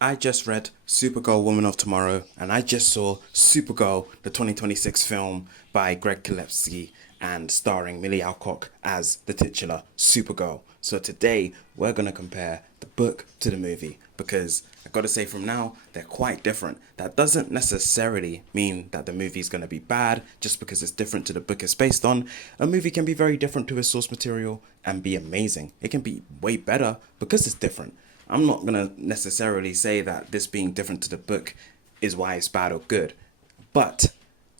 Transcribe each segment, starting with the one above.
I just read Supergirl Woman of Tomorrow and I just saw Supergirl, the 2026 film by Greg Gillespie and starring Millie Alcock as the titular Supergirl. So today we're going to compare the book to the movie because I gotta say from now they're quite different. That doesn't necessarily mean that the movie is going to be bad just because it's different to the book it's based on. A movie can be very different to its source material and be amazing. It can be way better because it's different. I'm not gonna necessarily say that this being different to the book is why it's bad or good, but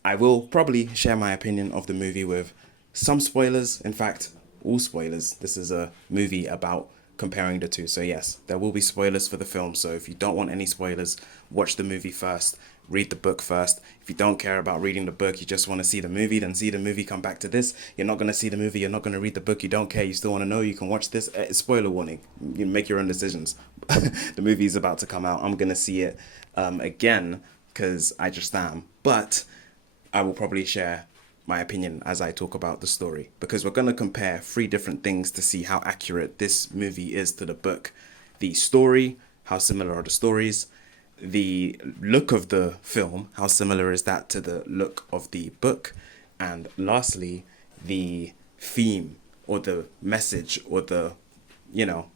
I will probably share my opinion of the movie with some spoilers. In fact, all spoilers. This is a movie about comparing the two. So yes, there will be spoilers for the film. So if you don't want any spoilers, watch the movie first, read the book first. If you don't care about reading the book, you just want to see the movie, then see the movie, come back to this. You're not going to see the movie, you're not going to read the book, you don't care, you still want to know, you can watch this. Spoiler warning. You make your own decisions. The movie is about to come out. I'm going to see it again because I just am. But I will probably share my opinion as I talk about the story because we're going to compare three different things to see how accurate this movie is to the book. The story, how similar are the stories? The look of the film, how similar is that to the look of the book? And lastly, the theme or the message or the, you know,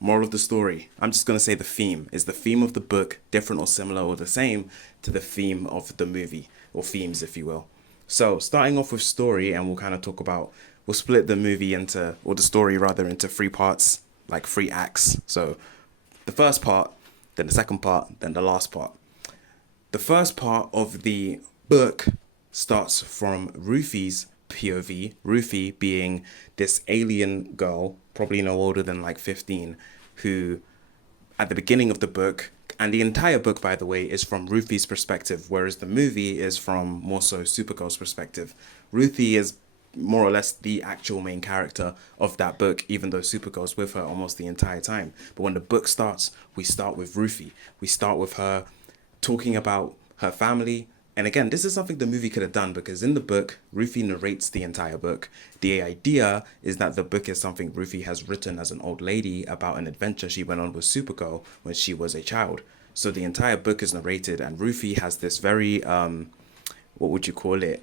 moral of the story. I'm just going to say the theme. Is the theme of the book different or similar or the same to the theme of the movie, or themes, if you will? So, starting off with story, and we'll kind of talk about, we'll split the movie into, or the story rather, into three parts, like three acts. So, the first part, then the second part, then the last part. The first part of the book starts from Ruthie's POV, Ruthie being this alien girl, probably no older than like 15, who at the beginning of the book, and the entire book, by the way, is from Ruthie's perspective, whereas the movie is from more so Supergirl's perspective. Ruthie is more or less the actual main character of that book, even though Supergirl's with her almost the entire time. But when the book starts, we start with Ruthie. We start with her talking about her family. And again, this is something the movie could have done because in the book, Ruthie narrates the entire book. The idea is that the book is something Ruthie has written as an old lady about an adventure she went on with Supergirl when she was a child. So the entire book is narrated, and Ruthie has this very, what would you call it?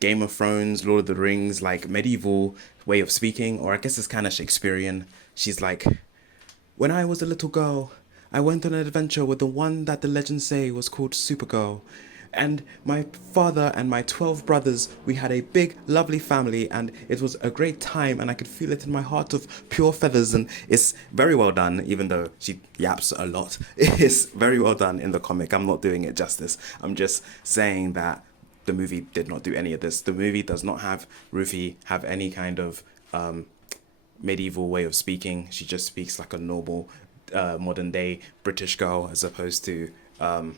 Game of Thrones, Lord of the Rings, like medieval way of speaking, or I guess it's kind of Shakespearean. She's like, when I was a little girl, I went on an adventure with the one that the legends say was called Supergirl. And my father and my 12 brothers, we had a big, lovely family, and it was a great time, and I could feel it in my heart of pure feathers, and it's very well done, even though she yaps a lot. It's very well done in the comic. I'm not doing it justice. I'm just saying that the movie did not do any of this. The movie does not have Ruthie have any kind of medieval way of speaking. She just speaks like a normal modern day British girl as opposed to an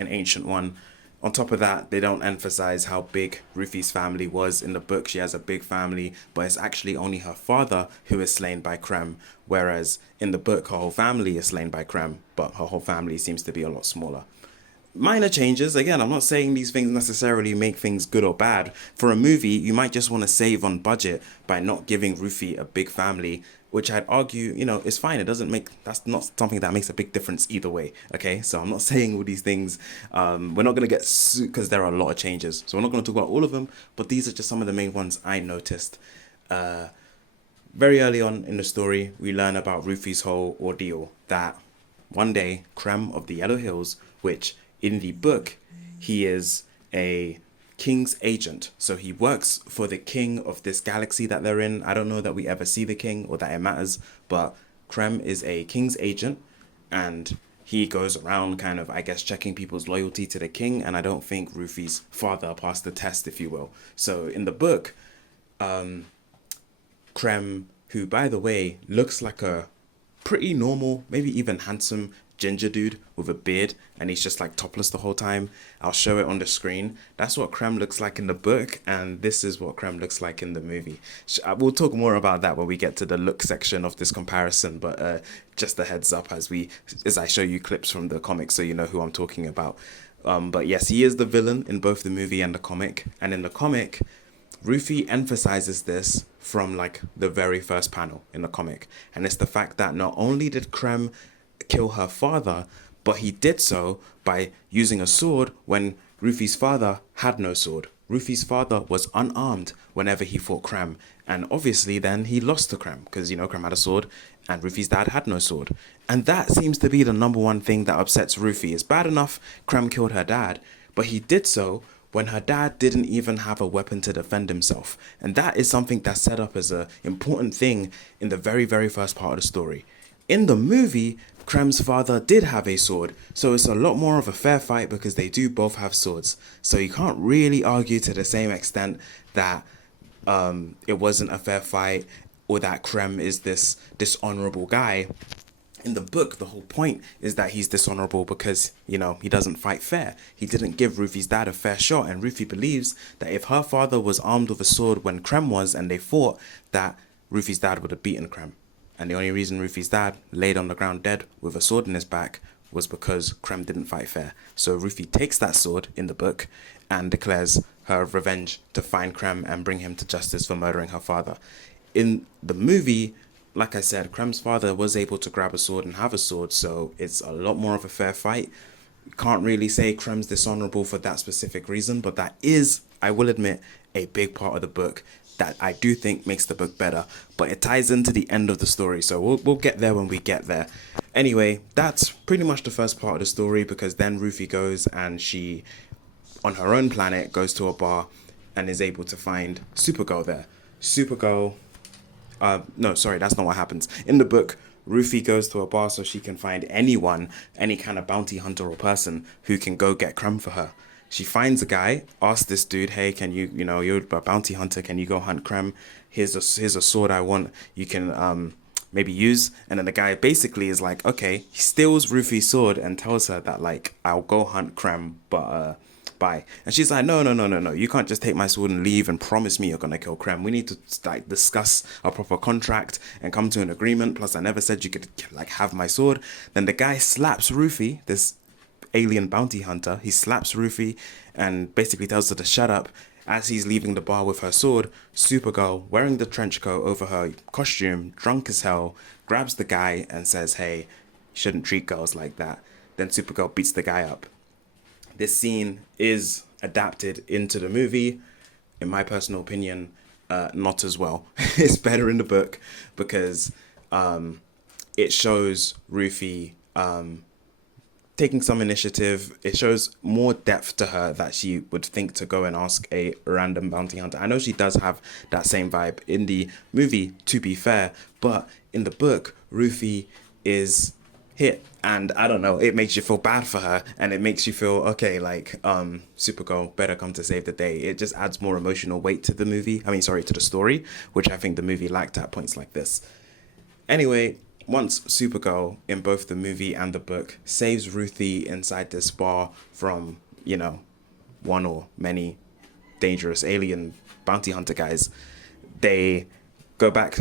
ancient one. On top of that, they don't emphasize how big Ruthie's family was in the book. She has a big family, but it's actually only her father who is slain by Krem, whereas in the book, her whole family is slain by Krem, but her whole family seems to be a lot smaller. Minor changes. Again, I'm not saying these things necessarily make things good or bad. For a movie, you might just want to save on budget by not giving Ruthie a big family, which I'd argue, is fine. It doesn't make, that's not something that makes a big difference either way. Okay, so I'm not saying all these things. We're not going to get because there are a lot of changes. So we're not going to talk about all of them, but these are just some of the main ones I noticed. Very early on in the story, we learn about Ruthie's whole ordeal that one day, Krem of the Yellow Hills, which in the book, he is a king's agent. So he works for the king of this galaxy that they're in. I don't know that we ever see the king or that it matters, but Krem is a king's agent and he goes around kind of, I guess, checking people's loyalty to the king. And I don't think Ruthie's father passed the test, if you will. So in the book, Krem, who, by the way, looks like a pretty normal, maybe even handsome ginger dude with a beard, and he's just like topless the whole time. I'll show it on the screen. That's what Krem looks like in the book, and this is what Krem looks like in the movie. We'll talk more about that when we get to the look section of this comparison, but just a heads up as I show you clips from the comic so you know who I'm talking about. But yes, he is the villain in both the movie and the comic, and in the comic, Ruthie emphasizes this from like the very first panel in the comic, and it's the fact that not only did Krem kill her father, but he did so by using a sword when Rufy's father had no sword. Rufy's father was unarmed whenever he fought Krem, and obviously then he lost to Krem because, Krem had a sword and Rufy's dad had no sword. And that seems to be the number one thing that upsets Rufy. It's bad enough Krem killed her dad, but he did so when her dad didn't even have a weapon to defend himself. And that is something that's set up as an important thing in the very, very first part of the story. In the movie, Krem's father did have a sword, so it's a lot more of a fair fight because they do both have swords. So you can't really argue to the same extent that it wasn't a fair fight or that Krem is this dishonorable guy. In the book, the whole point is that he's dishonorable because, he doesn't fight fair. He didn't give Rufy's dad a fair shot, and Rufy believes that if her father was armed with a sword when Krem was and they fought, that Rufy's dad would have beaten Krem. And the only reason Rufy's dad laid on the ground dead with a sword in his back was because Krem didn't fight fair. So Rufy takes that sword in the book and declares her revenge to find Krem and bring him to justice for murdering her father. In the movie, like I said, Krem's father was able to grab a sword and have a sword, so it's a lot more of a fair fight. Can't really say Krem's dishonorable for that specific reason, but that is, I will admit, a big part of the book that I do think makes the book better, but it ties into the end of the story, so we'll get there when we get there. Anyway, that's pretty much the first part of the story, because then Rufy goes and she, on her own planet, goes to a bar and is able to find Supergirl there. Supergirl... no, sorry, that's not what happens. In the book, Rufy goes to a bar so she can find anyone, any kind of bounty hunter or person who can go get Krem for her. She finds a guy, asks this dude, hey, can you, you're a bounty hunter, can you go hunt Krem? Here's a sword I want, you can maybe use. And then the guy basically is like, okay, he steals Rufy's sword and tells her that, like, I'll go hunt Krem, but bye. And she's like, no, you can't just take my sword and leave and promise me you're gonna kill Krem. We need to discuss a proper contract and come to an agreement. Plus I never said you could have my sword. Then the guy slaps Rufy, this alien bounty hunter. He slaps Rufy and basically tells her to shut up. As he's leaving the bar with her sword, Supergirl, wearing the trench coat over her costume, drunk as hell, grabs the guy and says, hey, you shouldn't treat girls like that. Then Supergirl beats the guy up. This scene is adapted into the movie. In my personal opinion, not as well. It's better in the book because it shows Rufy taking some initiative. It shows more depth to her that she would think to go and ask a random bounty hunter. I know she does have that same vibe in the movie, to be fair, but in the book, Rufy is hit, and I don't know, it makes you feel bad for her, and it makes you feel, okay, Supergirl better come to save the day. It just adds more emotional weight to the movie, to the story, which I think the movie lacked at points like this. Anyway, once Supergirl, in both the movie and the book, saves Ruthie inside this bar from, one or many dangerous alien bounty hunter guys, they go back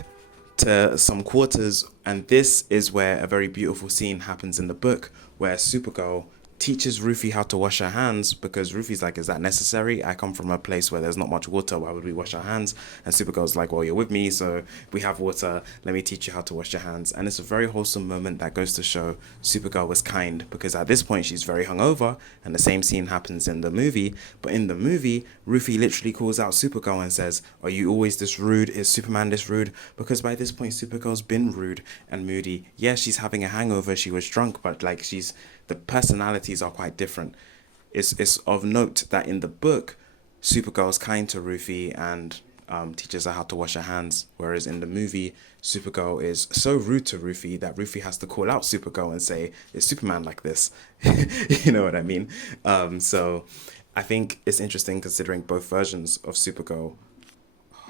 to some quarters, and this is where a very beautiful scene happens in the book, where Supergirl teaches Rufy how to wash her hands, because Rufy's like, is that necessary? I come from a place where there's not much water, why would we wash our hands? And Supergirl's like, well, you're with me, so we have water, let me teach you how to wash your hands. And it's a very wholesome moment that goes to show Supergirl was kind, because at this point she's very hungover, and the same scene happens in the movie. But in the movie, Rufy literally calls out Supergirl and says, are you always this rude? Is Superman this rude? Because by this point Supergirl's been rude and moody. Yeah, she's having a hangover, she was drunk, but the personalities are quite different. It's of note that in the book, Supergirl's kind to Rufy and teaches her how to wash her hands, whereas in the movie, Supergirl is so rude to Rufy that Rufy has to call out Supergirl and say, is Superman like this? You know what I mean? So I think it's interesting considering both versions of Supergirl.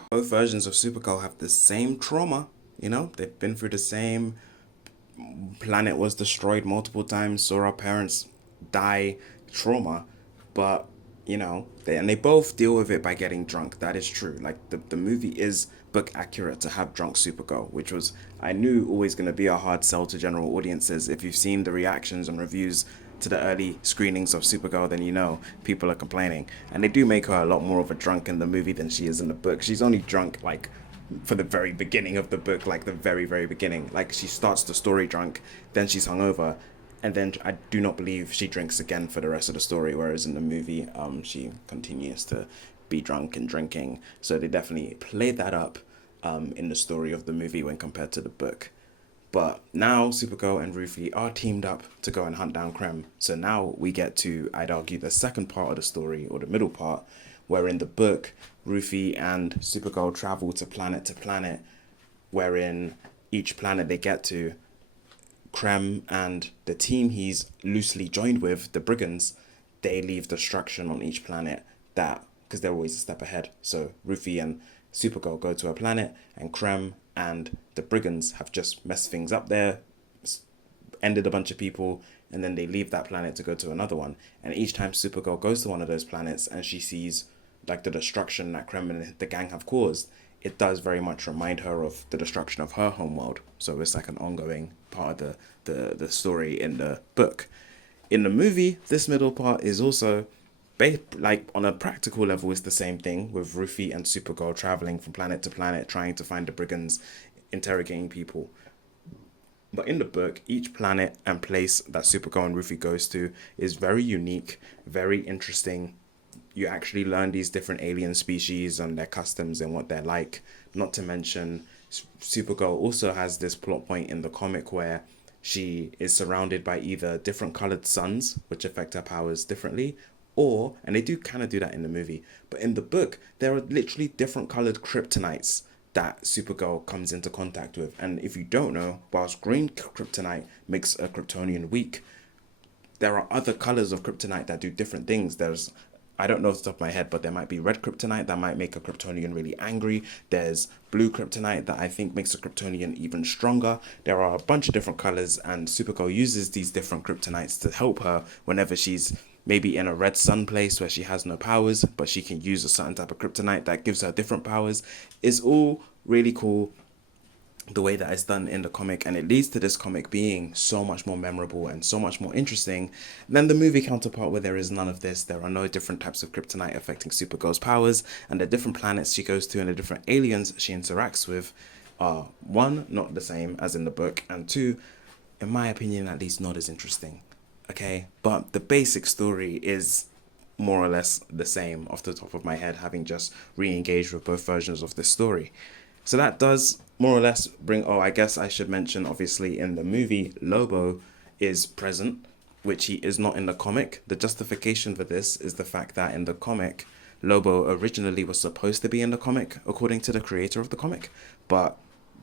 Both versions of Supergirl have the same trauma, they've been through the same. Planet was destroyed multiple times, saw our parents die, trauma, but they both deal with it by getting drunk. That is true. The movie is book accurate to have drunk Supergirl, which was, I knew, always going to be a hard sell to general audiences. If you've seen the reactions and reviews to the early screenings of Supergirl, then people are complaining, and they do make her a lot more of a drunk in the movie than she is in the book. She's only drunk for the very beginning of the book, like the very, very beginning. Like she starts the story drunk, then she's hungover, and then I do not believe she drinks again for the rest of the story. Whereas in the movie, she continues to be drunk and drinking. So they definitely played that up in the story of the movie when compared to the book. But now Supergirl and Ruthie are teamed up to go and hunt down Krem. So now we get to, I'd argue, the second part of the story, or the middle part, where in the book, Ruthie and Supergirl travel to planet, wherein each planet they get to, Krem and the team he's loosely joined with, the Brigands, they leave destruction on each planet that, because they're always a step ahead. So Ruthie and Supergirl go to a planet, and Krem and the Brigands have just messed things up there, ended a bunch of people, and then they leave that planet to go to another one. And each time Supergirl goes to one of those planets and she sees like the destruction that Krem and the gang have caused, it does very much remind her of the destruction of her homeworld. So it's like an ongoing part of the story in the book. In the movie, this middle part is also like on a practical level, it's the same thing with Ruthie and Supergirl traveling from planet to planet, trying to find the Brigands, interrogating people. But in the book, each planet and place that Supergirl and Ruthie goes to is very unique, very interesting. You actually learn these different alien species and their customs and what they're like. Not to mention, Supergirl also has this plot point in the comic where she is surrounded by either different colored suns, which affect her powers differently, or, and they do kind of do that in the movie, but in the book, there are literally different colored kryptonites that Supergirl comes into contact with. And if you don't know, whilst green kryptonite makes a Kryptonian weak, there are other colors of kryptonite that do different things. There's, I don't know off the top of my head, but there might be red kryptonite that might make a Kryptonian really angry. There's blue kryptonite that I think makes a Kryptonian even stronger. There are a bunch of different colors, and Supergirl uses these different kryptonites to help her whenever she's maybe in a red sun place where she has no powers, but she can use a certain type of kryptonite that gives her different powers. It's all really cool the way that it's done in the comic, and it leads to this comic being so much more memorable and so much more interesting than the movie counterpart, where there is none of this. There are no different types of kryptonite affecting Supergirl's powers, and the different planets she goes to and the different aliens she interacts with are, one, not the same as in the book, and two, in my opinion at least, not as interesting. Okay, but the basic story is more or less the same off the top of my head, having just re-engaged with both versions of this story. So that does more or less bring, oh, I guess I should mention, obviously, in the movie, Lobo is present, which he is not in the comic. The justification for this is the fact that in the comic, Lobo originally was supposed to be in the comic, according to the creator of the comic, but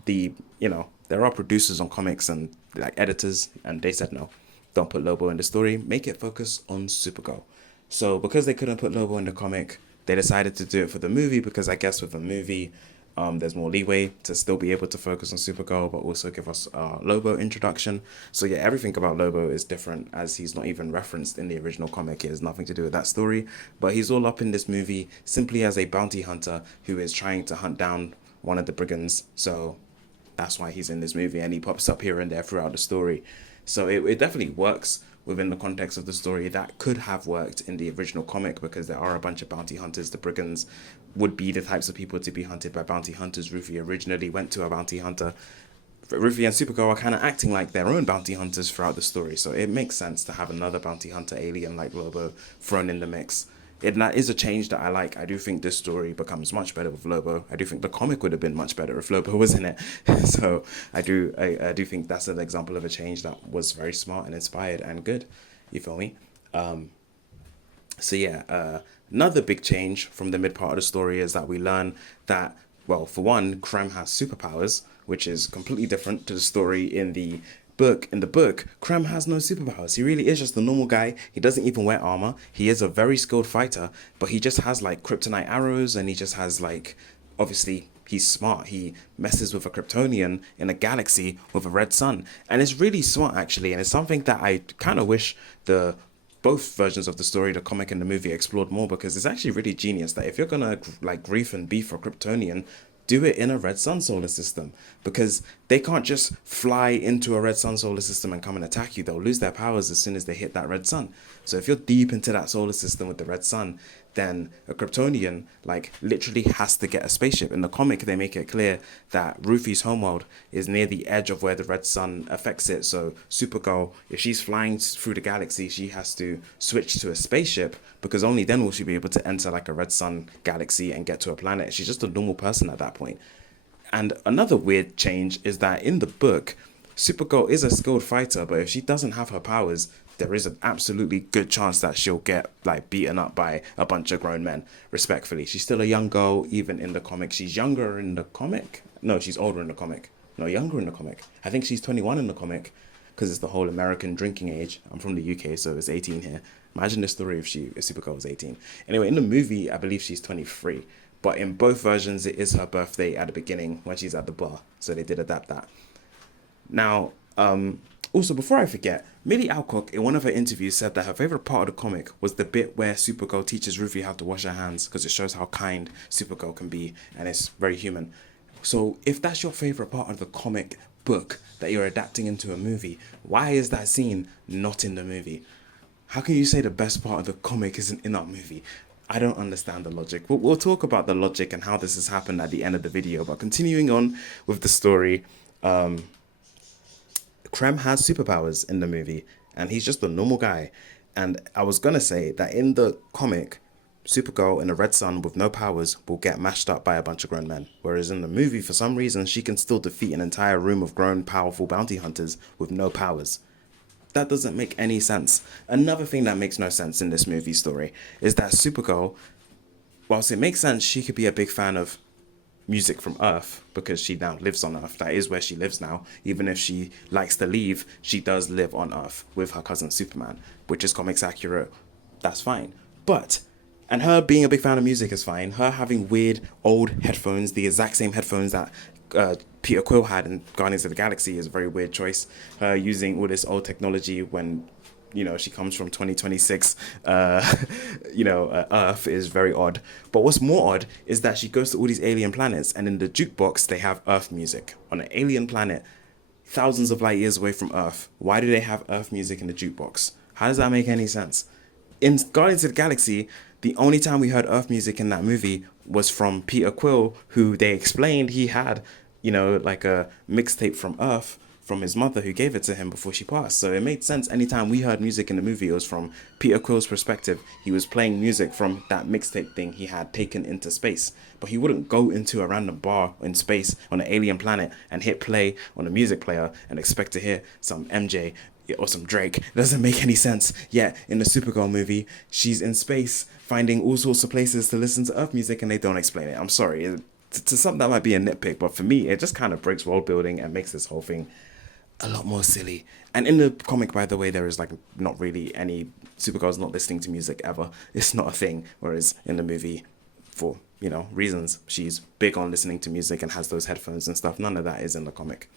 there are producers on comics and like editors, and they said no. Don't put Lobo in the story, make it focus on Supergirl. So because they couldn't put Lobo in the comic, they decided to do it for the movie, because I guess with the movie, there's more leeway to still be able to focus on Supergirl, but also give us Lobo introduction. So yeah, everything about Lobo is different, as he's not even referenced in the original comic. It has nothing to do with that story, but he's all up in this movie simply as a bounty hunter who is trying to hunt down one of the Brigands. So that's why he's in this movie, and he pops up here and there throughout the story. So it definitely works within the context of the story. That could have worked in the original comic, because there are a bunch of bounty hunters. The Brigands would be the types of people to be hunted by bounty hunters. Ruthie originally went to a bounty hunter. Ruthie and Supergirl are kind of acting like their own bounty hunters throughout the story, so it makes sense to have another bounty hunter alien like Lobo thrown in the mix. That is a change that I like. I do think this story becomes much better with Lobo. I do think the comic would have been much better if Lobo was in it. So I do think that's an example of a change that was very smart and inspired and good. You feel me? Another big change from the mid part of the story is that we learn that, well, for one, Krem has superpowers, which is completely different to the story in the book. In the book, Krem has no superpowers. He really is just a normal guy. He doesn't even wear armor. He is a very skilled fighter, but he just has like kryptonite arrows, and he just has like, obviously he's smart. He messes with a Kryptonian in a galaxy with a red sun, and it's really smart actually, and it's something that I kind of wish both versions of the story, the comic and the movie, explored more, because it's actually really genius that if you're gonna like grief and beef for Kryptonian, do it in a red sun solar system, because They can't just fly into a red sun solar system and come and attack you. They'll lose their powers as soon as they hit that red sun. So if you're deep into that solar system with the red sun, then a Kryptonian like literally has to get a spaceship. In the comic, they make it clear that Rufy's homeworld is near the edge of where the red sun affects it. So Supergirl, if she's flying through the galaxy, she has to switch to a spaceship because only then will she be able to enter like a red sun galaxy and get to a planet. She's just a normal person at that point. And another weird change is that in the book, Supergirl is a skilled fighter, but if she doesn't have her powers, there is an absolutely good chance that she'll get like beaten up by a bunch of grown men. Respectfully, she's still a young girl, even in the comic. She's younger in the comic. No, she's older in the comic. No, younger in the comic. I think she's 21 in the comic, because it's the whole American drinking age. I'm from the UK, so it's 18 here. Imagine the story if Supergirl was 18. Anyway, in the movie, I believe she's 23. But in both versions, it is her birthday at the beginning when she's at the bar. So they did adapt that. Now, also, before I forget, Millie Alcock, in one of her interviews, said that her favorite part of the comic was the bit where Supergirl teaches Rufy how to wash her hands, because it shows how kind Supergirl can be, and it's very human. So if that's your favorite part of the comic book that you're adapting into a movie, why is that scene not in the movie? How can you say the best part of the comic isn't in our movie? I don't understand the logic. We'll talk about the logic and how this has happened at the end of the video. But continuing on with the story, Krem has superpowers in the movie, and he's just a normal guy. And I was going to say that in the comic, Supergirl in a red sun with no powers will get mashed up by a bunch of grown men. Whereas in the movie, for some reason, she can still defeat an entire room of grown, powerful bounty hunters with no powers. That doesn't make any sense. Another thing that makes no sense in this movie story is that Supergirl, whilst it makes sense, she could be a big fan of music from Earth because she now lives on Earth. That is where she lives now. Even if she likes to leave, she does live on Earth with her cousin Superman, which is comics accurate. That's fine. And her being a big fan of music is fine. Her having weird old headphones, the exact same headphones that Peter Quill had in Guardians of the Galaxy, is a very weird choice. Her using all this old technology when, she comes from 2026, Earth is very odd. But what's more odd is that she goes to all these alien planets, and in the jukebox, they have Earth music. On an alien planet, thousands of light years away from Earth, why do they have Earth music in the jukebox? How does that make any sense? In Guardians of the Galaxy, the only time we heard Earth music in that movie was from Peter Quill, who they explained he had, like a mixtape from Earth from his mother who gave it to him before she passed. So it made sense anytime we heard music in the movie, it was from Peter Quill's perspective. He was playing music from that mixtape thing he had taken into space. But he wouldn't go into a random bar in space on an alien planet and hit play on a music player and expect to hear some MJ or some Drake. It doesn't make any sense. Yet in the Supergirl movie, she's in space finding all sorts of places to listen to Earth music and they don't explain it. I'm sorry. To some that might be a nitpick, but for me, it just kind of breaks world building and makes this whole thing a lot more silly. And in the comic, by the way, there is like not really any Supergirl's not listening to music ever. It's not a thing. Whereas in the movie, for reasons, she's big on listening to music and has those headphones and stuff. None of that is in the comic.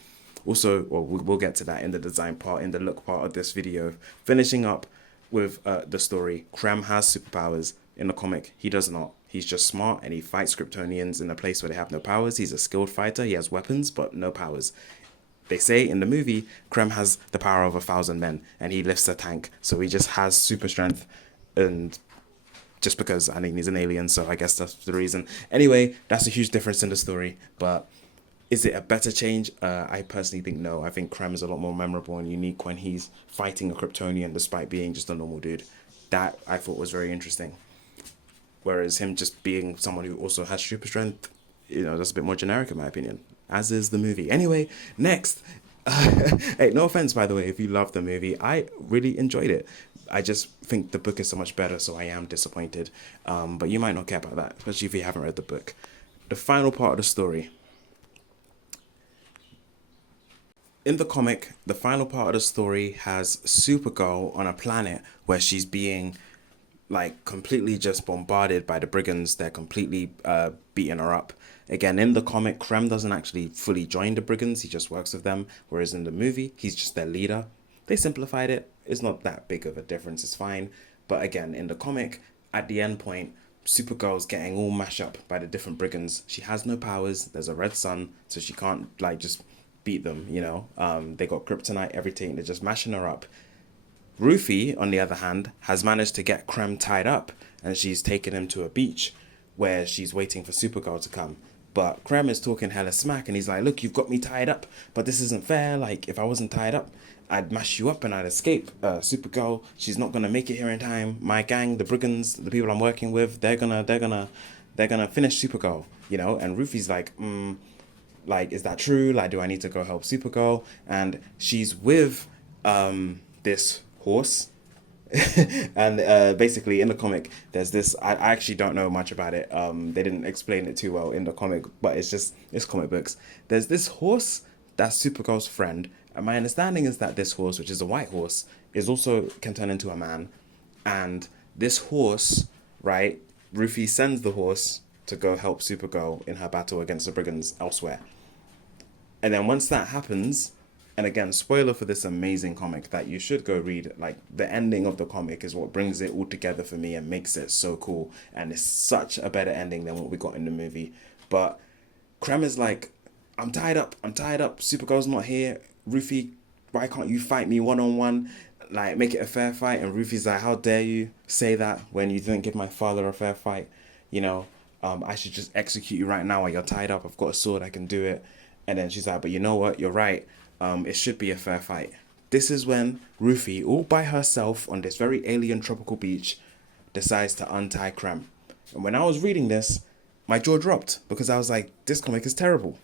Also, we'll get to that in the design part, in the look part of this video. Finishing up with the story, Krem has superpowers. In the comic, he does not. He's just smart and he fights Kryptonians in a place where they have no powers. He's a skilled fighter. He has weapons, but no powers. They say in the movie, Krem has the power of 1,000 men and he lifts a tank. So he just has super strength, and just because, he's an alien, so I guess that's the reason. Anyway, that's a huge difference in the story, but is it a better change? I personally think no. I think Krem is a lot more memorable and unique when he's fighting a Kryptonian despite being just a normal dude. That I thought was very interesting. Whereas him just being someone who also has super strength, that's a bit more generic in my opinion. As is the movie. Anyway, next. Hey, no offense, by the way, if you love the movie. I really enjoyed it. I just think the book is so much better, so I am disappointed. But you might not care about that, especially if you haven't read the book. The final part of the story. In the comic, the final part of the story has Supergirl on a planet where she's being completely just bombarded by the brigands. They're completely beating her up. Again, in the comic, Krem doesn't actually fully join the brigands. He just works with them. Whereas in the movie, he's just their leader. They simplified it. It's not that big of a difference. It's fine. But again, in the comic, at the end point, Supergirl's getting all mashed up by the different brigands. She has no powers. There's a red sun, so she can't just beat them, you know. They got kryptonite, everything. They're just mashing her up. Rufy, on the other hand, has managed to get Krem tied up, and she's taken him to a beach where she's waiting for Supergirl to come. But Krem is talking hella smack, and he's like, look, you've got me tied up, but this isn't fair. Like, if I wasn't tied up, I'd mash you up and I'd escape. Supergirl, she's not gonna make it here in time. My gang, the brigands, the people I'm working with, they're gonna finish Supergirl, you know. And Rufy's like, is that true? Like, do I need to go help Supergirl? And she's with this horse. And basically in the comic there's this, I actually don't know much about it. They didn't explain it too well in the comic, but it's comic books. There's this horse that's Supergirl's friend, and my understanding is that this horse, which is a white horse, is also can turn into a man. And this horse, right, Rufy sends the horse to go help Supergirl in her battle against the brigands elsewhere. And then once that happens, and again, spoiler for this amazing comic that you should go read, like, the ending of the comic is what brings it all together for me and makes it so cool. And it's such a better ending than what we got in the movie. But Krem is like, I'm tied up. Supergirl's not here. Rufy, why can't you fight me one-on-one? Like, make it a fair fight. And Rufy's like, how dare you say that when you didn't give my father a fair fight? You know, I should just execute you right now while you're tied up. I've got a sword, I can do it. And then she's like, but you know what? You're right. It should be a fair fight. This is when Rufy, all by herself on this very alien tropical beach, decides to untie Krem. And when I was reading this, my jaw dropped because I was like, this comic is terrible.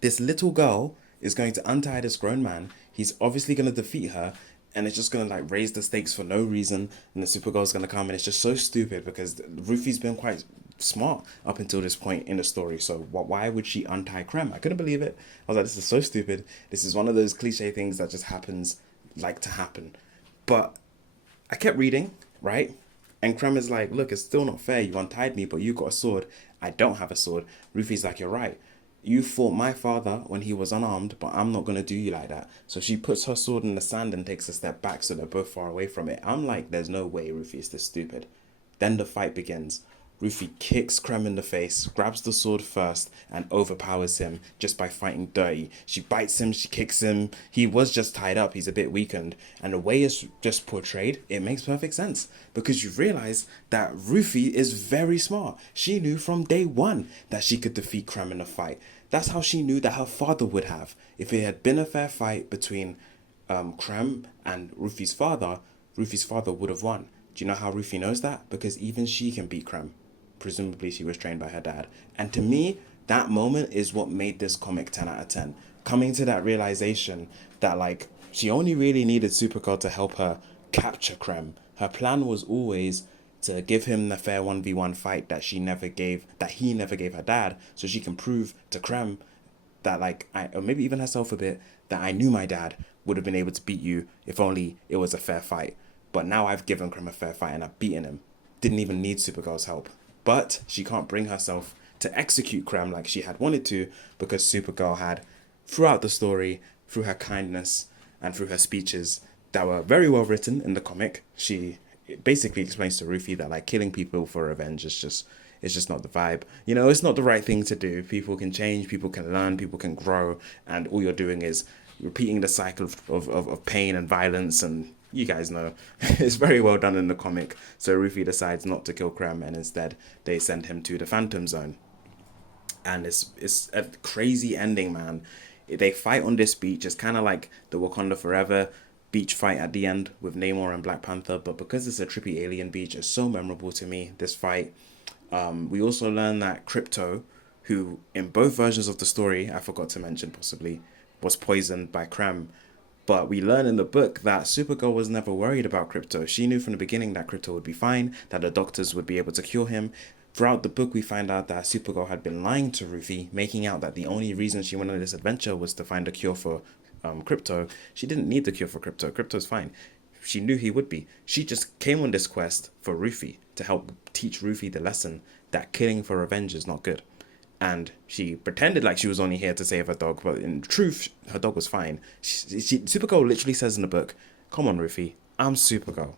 This little girl is going to untie this grown man. He's obviously going to defeat her, and it's just going to like raise the stakes for no reason. And the Supergirl's going to come, and it's just so stupid because Rufy's been quite smart up until this point in the story. So why would she untie Krem? I couldn't believe it. I was like, this is so stupid. This is one of those cliche things that just happens like to happen. But I kept reading, right? And Krem is like, look, it's still not fair. You untied me, but you got a sword. I don't have a sword. Rufy's like, you're right. You fought my father when he was unarmed, but I'm not going to do you like that. So she puts her sword in the sand and takes a step back so they're both far away from it. I'm like, there's no way Rufy is this stupid. Then the fight begins. Rufy kicks Krem in the face, grabs the sword first, and overpowers him just by fighting dirty. She bites him, she kicks him. He was just tied up, he's a bit weakened. And the way it's just portrayed, it makes perfect sense. Because you realize that Rufy is very smart. She knew from day one that she could defeat Krem in a fight. That's how she knew that her father would have. If it had been a fair fight between Krem and Rufy's father would have won. Do you know how Rufy knows that? Because even she can beat Krem. Presumably she was trained by her dad. And to me, that moment is what made this comic 10 out of 10. Coming to that realization that, like, she only really needed Supergirl to help her capture Krem. Her plan was always to give him the fair 1v1 fight that he never gave her dad, so she can prove to Krem that, like, or maybe even herself a bit, that I knew my dad would have been able to beat you if only it was a fair fight. But now I've given Krem a fair fight and I've beaten him. Didn't even need Supergirl's help. But she can't bring herself to execute Krem like she had wanted to, because Supergirl had, throughout the story, through her kindness and through her speeches that were very well written in the comic, she basically explains to Rufy that, like, killing people for revenge is just not the vibe. You know, it's not the right thing to do. People can change, people can learn, people can grow, and all you're doing is repeating the cycle of pain and violence, and you guys know. It's very well done in the comic. So Rufy decides not to kill Krem, and instead they send him to the Phantom Zone. And it's a crazy ending, man. They fight on this beach. It's kind of like the Wakanda Forever beach fight at the end with Namor and Black Panther, but because it's a trippy alien beach, it's so memorable to me, this fight. We also learn that Krypto, who in both versions of the story, I forgot to mention possibly, was poisoned by Krem. But we learn in the book that Supergirl was never worried about Krypto. She knew from the beginning that Krypto would be fine, that the doctors would be able to cure him. Throughout the book, we find out that Supergirl had been lying to Rufy, making out that the only reason she went on this adventure was to find a cure for Krypto. She didn't need the cure for Krypto. Krypto's fine. She knew he would be. She just came on this quest for Rufy, to help teach Rufy the lesson that killing for revenge is not good. And she pretended like she was only here to save her dog, but in truth, her dog was fine. Supergirl literally says in the book, come on, Rufy, I'm Supergirl.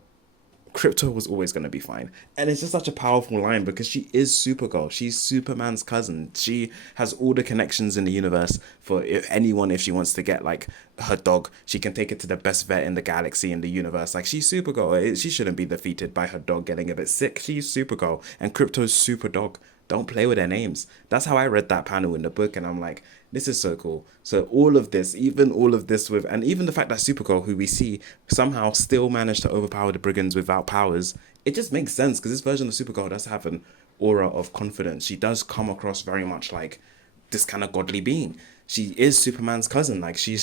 Crypto was always going to be fine. And it's just such a powerful line because she is Supergirl. She's Superman's cousin. She has all the connections in the universe for if she wants to get like her dog, she can take it to the best vet in the galaxy, in the universe. Like, she's Supergirl. She shouldn't be defeated by her dog getting a bit sick. She's Supergirl. And Crypto's Super Dog. Don't play with their names. That's how I read that panel in the book, and I'm like, this is so cool. So all of this, and even the fact that Supergirl, who we see somehow still managed to overpower the brigands without powers, it just makes sense because this version of Supergirl does have an aura of confidence. She does come across very much like this kind of godly being. She is Superman's cousin. Like, she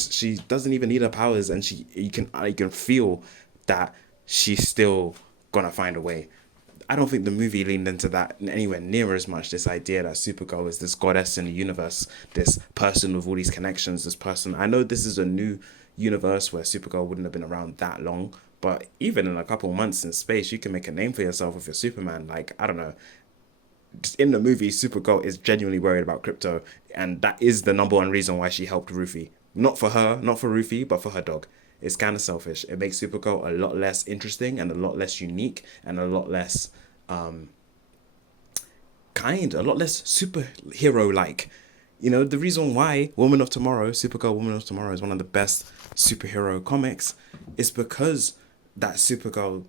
doesn't even need her powers, and you can feel that she's still gonna find a way. I don't think the movie leaned into that anywhere near as much. This idea that Supergirl is this goddess in the universe, this person with all these connections, this person. I know this is a new universe where Supergirl wouldn't have been around that long, but even in a couple of months in space, you can make a name for yourself if you're Superman. Like, I don't know. Just in the movie, Supergirl is genuinely worried about Crypto, and that is the number one reason why she helped Rufy. Not for her, not for Rufy, but for her dog. It's kind of selfish. It makes Supergirl a lot less interesting and a lot less unique and a lot less a lot less superhero-like. You know, the reason why Supergirl Woman of Tomorrow is one of the best superhero comics is because that Supergirl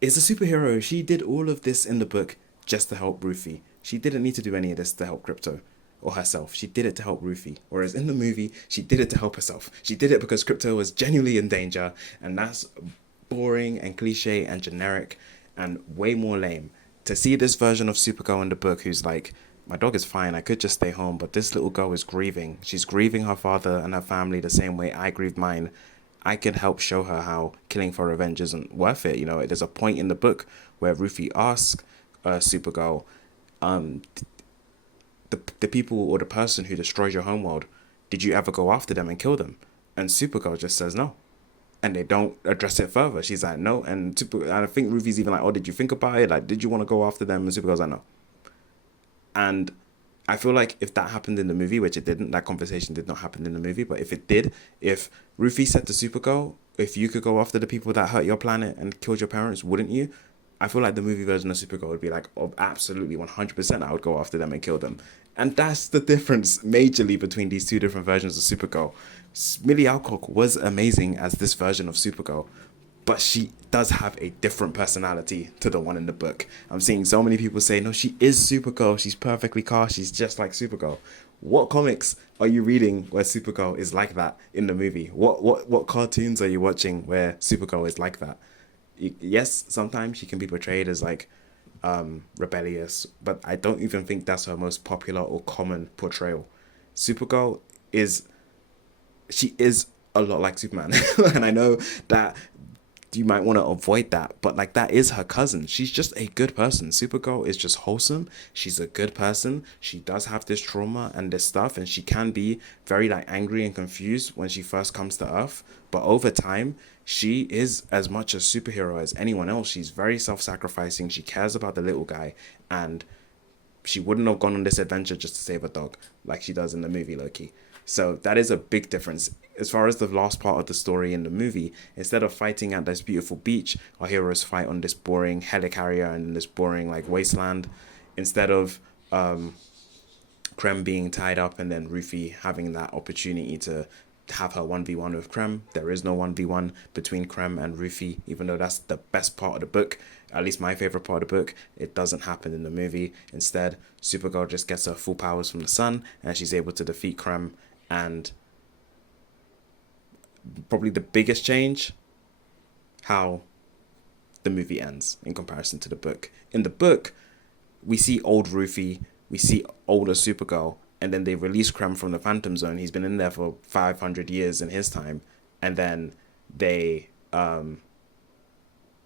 is a superhero. She did all of this in the book just to help Rufy. She didn't need to do any of this to help Crypto or herself. She did it to help Rufy. Whereas in the movie, she did it to help herself. She did it because Crypto was genuinely in danger, and that's boring and cliche and generic and way more lame. To see this version of Supergirl in the book who's like, my dog is fine, I could just stay home, but this little girl is grieving. She's grieving her father and her family the same way I grieved mine. I can help show her how killing for revenge isn't worth it. You know, there's a point in the book where Rufy asks Supergirl, the people or the person who destroys your homeworld, did you ever go after them and kill them? And Supergirl just says no. And they don't address it further. She's like, no. And I think Rufy's even like, oh, did you think about it? Like, did you want to go after them? And Supergirl's like, no. And I feel like if that happened in the movie, which it didn't, that conversation did not happen in the movie, but if it did, if Rufy said to Supergirl, if you could go after the people that hurt your planet and killed your parents, wouldn't you? I feel like the movie version of Supergirl would be like, oh, absolutely, 100% I would go after them and kill them. And that's the difference majorly between these two different versions of Supergirl. Millie Alcock was amazing as this version of Supergirl, but she does have a different personality to the one in the book. I'm seeing so many people say, no, she is Supergirl. She's perfectly cast. She's just like Supergirl. What comics are you reading where Supergirl is like that in the movie? What cartoons are you watching where Supergirl is like that? Yes, sometimes she can be portrayed as like rebellious, but I don't even think that's her most popular or common portrayal. Supergirl is a lot like Superman. And I know that you might want to avoid that, but like, that is her cousin. She's just a good person. Supergirl is just wholesome. She's a good person. She does have this trauma and this stuff, and she can be very like angry and confused when she first comes to Earth, but over time she is as much a superhero as anyone else. She's very self-sacrificing. She cares about the little guy, and she wouldn't have gone on this adventure just to save a dog like she does in the movie Loki. So that is a big difference. As far as the last part of the story in the movie, instead of fighting at this beautiful beach, our heroes fight on this boring helicarrier and this boring like wasteland. Instead of Krem being tied up and then Rufy having that opportunity to have her 1v1 with Krem, there is no 1v1 between Krem and Rufy, even though that's the best part of the book. At least my favorite part of the book. It doesn't happen in the movie. Instead, Supergirl just gets her full powers from the sun and she's able to defeat Krem. And probably the biggest change, how the movie ends in comparison to the book. In the book, we see old Rufy, we see older Supergirl, and then they release Krem from the Phantom Zone. He's been in there for 500 years in his time, and then they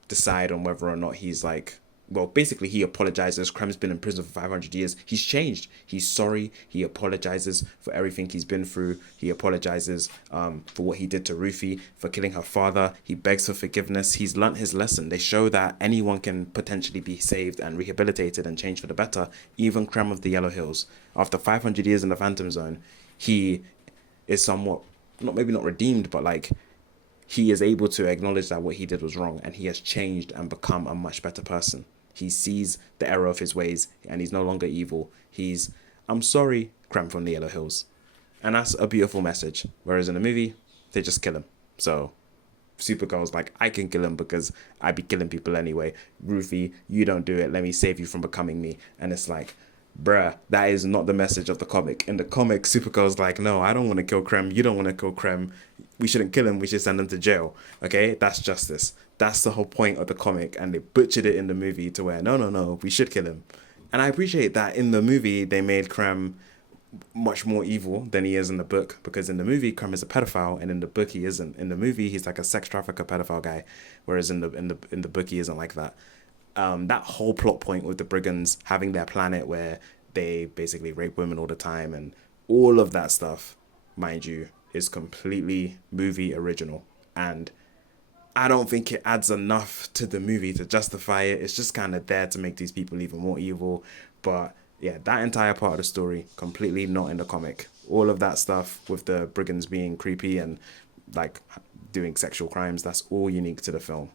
decide on whether or not he's like, well, basically he apologizes. Krem's been in prison for 500 years. He's changed. He's sorry. He apologizes for everything he's been through. He apologizes for what he did to Rufy, for killing her father. He begs for forgiveness. He's learnt his lesson. They show that anyone can potentially be saved and rehabilitated and changed for the better. Even Krem of the Yellow Hills. After 500 years in the Phantom Zone, he is somewhat, maybe not redeemed, but like, he is able to acknowledge that what he did was wrong, and he has changed and become a much better person. He sees the error of his ways, and he's no longer evil. He's, I'm sorry, Creme from the Yellow Hills. And that's a beautiful message. Whereas in the movie, they just kill him. So Supergirl's like, I can kill him because I be killing people anyway. Ruthie, you don't do it. Let me save you from becoming me. And it's like, bruh, that is not the message of the comic. In the comic, Supergirl's like, no, I don't want to kill Creme. You don't want to kill Creme. We shouldn't kill him. We should send him to jail. Okay? That's justice. That's the whole point of the comic. And they butchered it in the movie to where, no, we should kill him. And I appreciate that in the movie, they made Creme much more evil than he is in the book, because in the movie Creme is a pedophile and in the book he isn't. In the movie he's like a sex trafficker pedophile guy, whereas in the book he isn't like that. That whole plot point with the brigands having their planet where they basically rape women all the time and all of that stuff, mind you, is completely movie original, and I don't think it adds enough to the movie to justify it. It's just kind of there to make these people even more evil. But yeah, that entire part of the story, completely not in the comic. All of that stuff with the brigands being creepy and like doing sexual crimes, that's all unique to the film.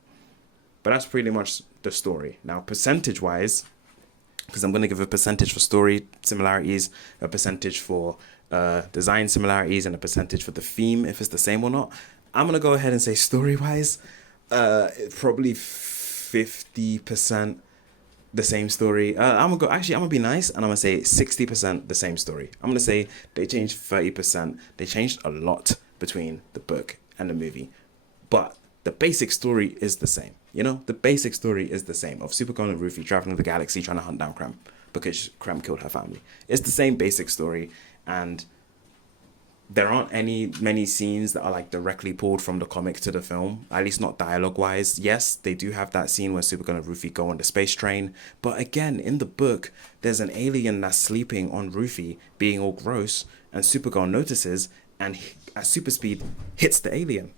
But that's pretty much the story. Now, percentage-wise, because I'm going to give a percentage for story similarities, a percentage for design similarities, and a percentage for the theme, if it's the same or not. I'm going to go ahead and say story-wise, probably 50% the same story. I'm gonna be nice, and I'm gonna say 60% the same story. I'm gonna say they changed 30%. They changed a lot between the book and the movie, but the basic story is the same. You know, the basic story is the same of Supergirl and Ruthie traveling the galaxy trying to hunt down Creme because Creme killed her family. It's the same basic story, and there aren't many scenes that are like directly pulled from the comic to the film, at least not dialogue wise. Yes, they do have that scene where Supergirl and Ruthie go on the space train, but again, in the book, there's an alien that's sleeping on Ruthie, being all gross, and Supergirl notices and at super speed hits the alien.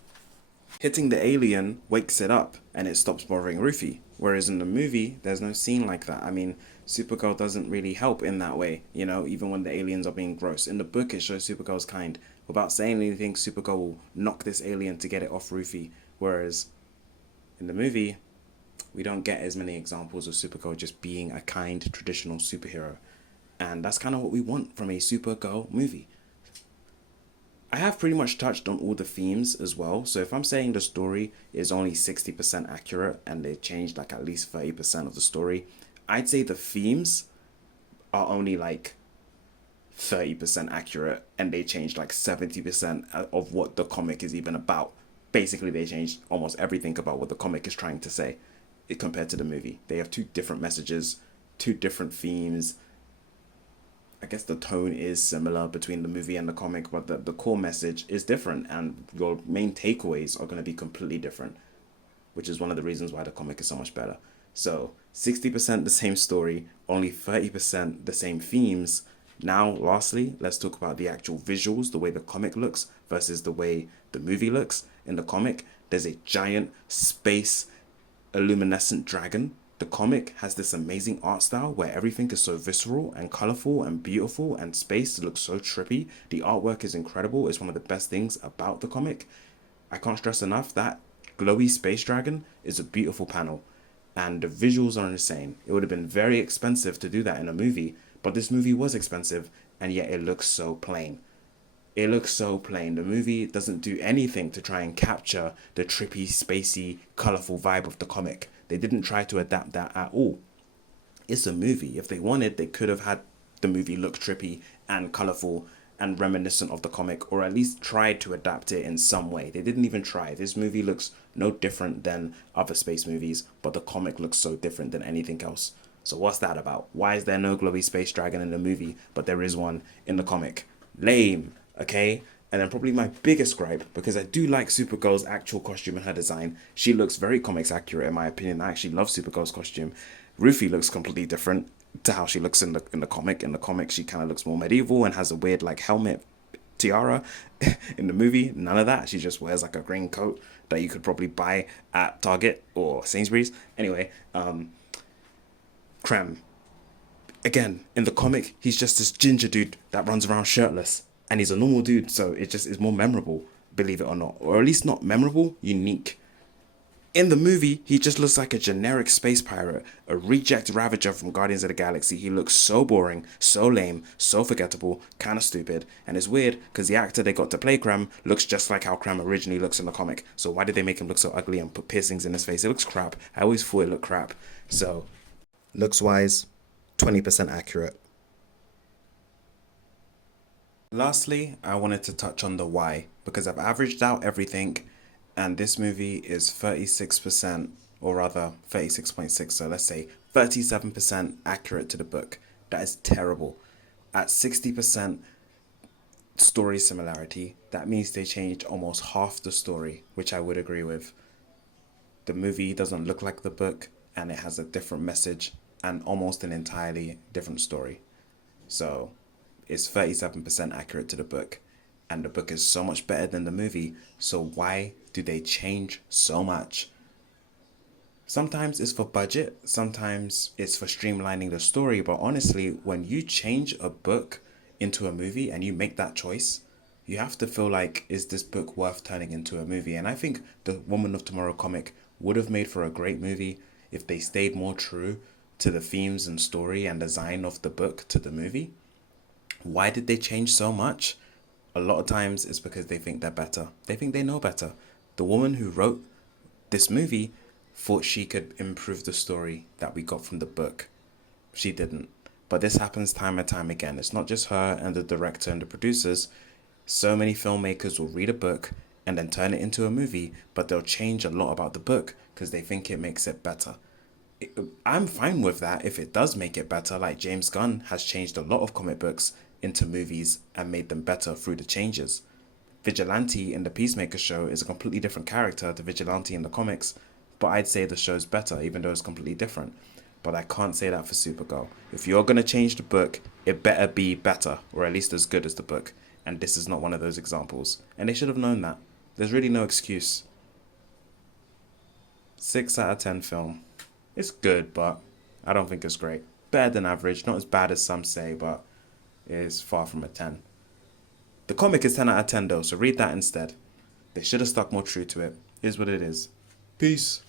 Hitting the alien wakes it up and it stops bothering Ruthie. Whereas in the movie, there's no scene like that. I mean, Supergirl doesn't really help in that way, you know, even when the aliens are being gross. In the book, it shows Supergirl's kind. Without saying anything, Supergirl will knock this alien to get it off Ruthie. Whereas in the movie, we don't get as many examples of Supergirl just being a kind, traditional superhero. And that's kind of what we want from a Supergirl movie. I have pretty much touched on all the themes as well. So if I'm saying the story is only 60% accurate and they changed like at least 30% of the story, I'd say the themes are only like 30% accurate and they changed like 70% of what the comic is even about. Basically, they changed almost everything about what the comic is trying to say compared to the movie. They have two different messages, two different themes. I guess the tone is similar between the movie and the comic, but the core message is different and your main takeaways are going to be completely different, which is one of the reasons why the comic is so much better. So 60% the same story, only 30% the same themes. Now, lastly, let's talk about the actual visuals, the way the comic looks versus the way the movie looks. In the comic, there's a giant space illuminescent dragon. The comic has this amazing art style where everything is so visceral and colorful and beautiful, and space looks so trippy. The artwork is incredible. It's one of the best things about the comic. I can't stress enough that glowy space dragon is a beautiful panel, and the visuals are insane. It would have been very expensive to do that in a movie, but this movie was expensive, and yet it looks so plain. It looks so plain. The movie doesn't do anything to try and capture the trippy, spacey, colorful vibe of the comic. They didn't try to adapt that at all. It's a movie. If they wanted, they could have had the movie look trippy and colorful and reminiscent of the comic, or at least tried to adapt it in some way. They didn't even try. This movie looks no different than other space movies, but the comic looks so different than anything else. So what's that about? Why is there no glowy space dragon in the movie, but there is one in the comic? Lame, okay? And then probably my biggest gripe, because I do like Supergirl's actual costume and her design. She looks very comics accurate in my opinion. I actually love Supergirl's costume. Ruthie looks completely different to how she looks in the comic. In the comic, she kind of looks more medieval and has a weird like helmet tiara. In the movie, none of that. She just wears like a green coat that you could probably buy at Target or Sainsbury's. Anyway, Creme. Again, in the comic, he's just this ginger dude that runs around shirtless. And he's a normal dude, so it just is more memorable. believe it or not, or at least not memorable, unique. In the movie, he just looks like a generic space pirate, a reject Ravager from Guardians of the Galaxy. He looks so boring, so lame, so forgettable, kind of stupid. And it's weird because the actor they got to play Krem looks just like how Krem originally looks in the comic. So why did they make him look so ugly and put piercings in his face? It looks crap. I always thought it looked crap. So, looks wise, 20% accurate. Lastly, I wanted to touch on the why because I've averaged out everything and this movie is 36%, or rather 36.6, so let's say 37% accurate to the book. That is terrible. At 60% story similarity, that means they changed almost half the story, which I would agree with. The movie doesn't look like the book and it has a different message and almost an entirely different story. So it's 37% accurate to the book. And the book is so much better than the movie, so why do they change so much? Sometimes it's for budget, sometimes it's for streamlining the story, but honestly, when you change a book into a movie and you make that choice, you have to feel like, is this book worth turning into a movie? And I think the Woman of Tomorrow comic would have made for a great movie if they stayed more true to the themes and story and design of the book to the movie. Why did they change so much? A lot of times it's because they think they're better. They think they know better. The woman who wrote this movie thought she could improve the story that we got from the book. She didn't. But this happens time and time again. It's not just her and the director and the producers. So many filmmakers will read a book and then turn it into a movie, but they'll change a lot about the book because they think it makes it better. I'm fine with that if it does make it better, like James Gunn has changed a lot of comic books into movies and made them better through the changes. Vigilante in the Peacemaker show is a completely different character to Vigilante in the comics, but I'd say the show's better even though it's completely different. But I can't say that for Supergirl. If you're going to change the book, it better be better, or at least as good as the book. And this is not one of those examples. And they should have known that. There's really no excuse. 6 out of 10 film. It's good, but I don't think it's great. Better than average, not as bad as some say, but is far from a 10. The comic is 10 out of 10 though, so read that instead. They should have stuck more true to it. Is what it is. Peace.